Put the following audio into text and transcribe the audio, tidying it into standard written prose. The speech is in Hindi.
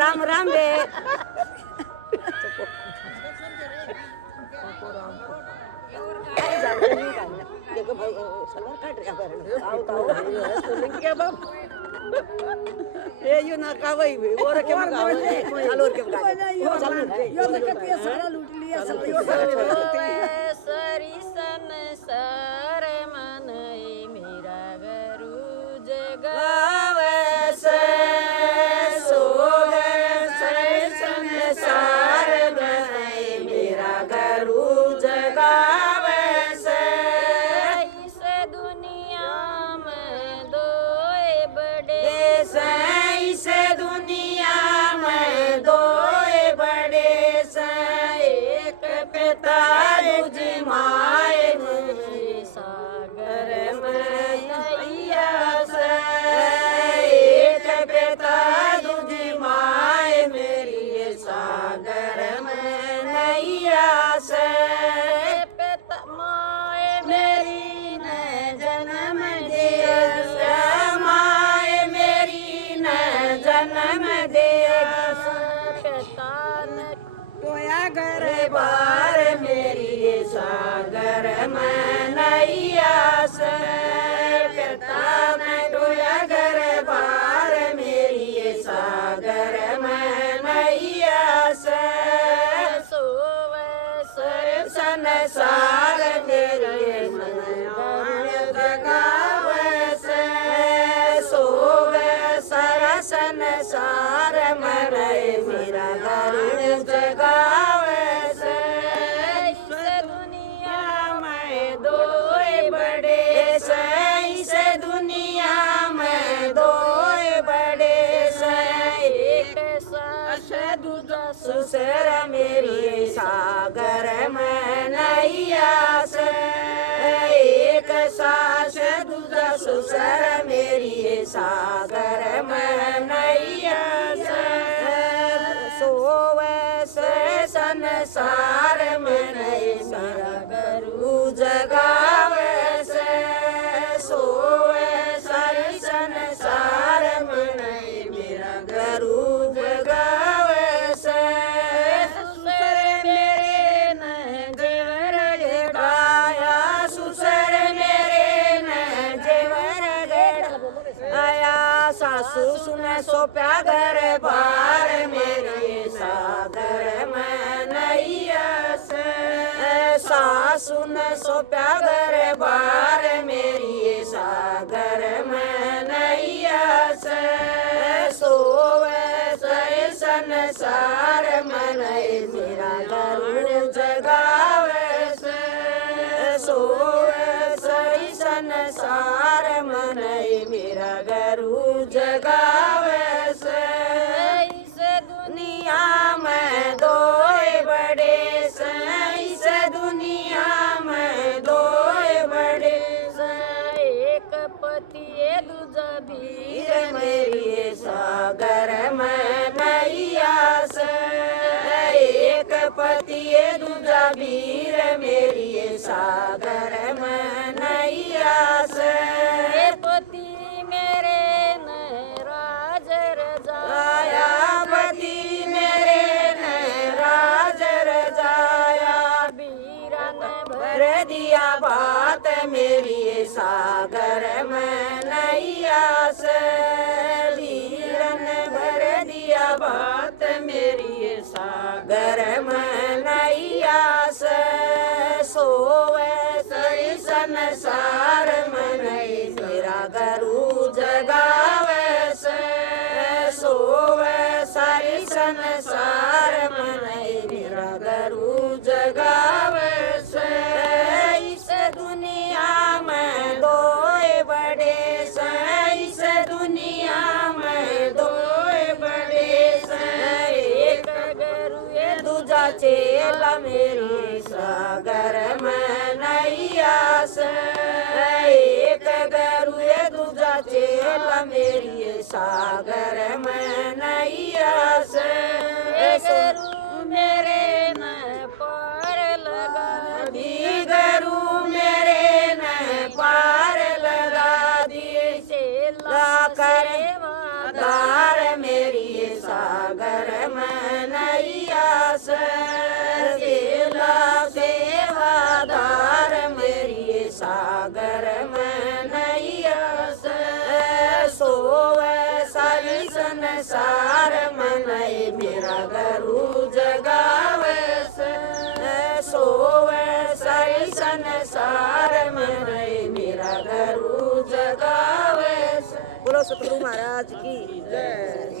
राम राम बे देखो सलवार काट रहा ये यू ना का वही और के सलवार के सारा लूट लिया सरी सन सर मन मेरा गरु जगावे से सोवे सरी सन सार गए मेरा गरु जगावे से इस दुनिया में दो बड़े से इस दुनिया में दो बड़े से एक पिता दूजी माए सागर में नैया से एक पिता दूजी माए मेरी सागर में नैया से पिता माए मेरी ने जन्म दिया माए मेरी ने जन्म दिया पिता ने टोया घर बार मेरी सागर में नैया से पिता ने टोया घर बार मेरी सागर में नैया से सोवे संसार तेरे मन जगावे से सोवे सारा संसार मरे मेरा घर जगावे से इस दुनिया में दो बड़े से इस दुनिया में दो बड़े से एक सास दूजा ससुर मेरी सागर में नैया से एक सास दूजा ससुर मेरी सागर में नैया से सोवे से संसार में मेरा गरु जगावे से सोवे सारी संसार में मेरा गरु जगावे से ससुर मेरे ने जेवर गेड़ाया ससुर मेरे ने जेवर गेड़ाया सासू सुने सोप्या घर बार मेरे सागर में नैया से सासू ने सोप्या घर बार मेरी सागर में नैया से सोवे सही संसार में मेरा गरु जगावे से सोवे सही संसार में मेरा गरु जगावे से इस दुनिया में दो बड़े से इस दुनिया में दो बड़े से एक पति दूजा वीर मेरी सागर में नैया से एक पति दूजा वीर मेरी सागर में नैया से पति मेरे ने राज रजाया पति मेरे ने राज रजाया वीरा ने भर दिया बात मेरी सागर में नैया से वीर ने भर दिया बात मेरी सागर में नैया से सोवे सही संसार में मेरा गरु जगावे से सोवे सारी संसार में मेरा गरु जगावे से इस दुनिया में दो बड़े से इस दुनिया में दो बड़े से एक गरु दूजा चेला मेरी सागर में नैया से एक गरु दूजा चेला मेरी सागर में नैया से गरु मेरे न पार लगा दी गरु मेरे न पार लगा दिए से ला कर दार मेरी सागर संसार में नहीं मेरा गुरु जगावे से सोवे सारी संसार में नहीं मेरा गुरु जगावे से। बोलो सतगुरु महाराज की जय।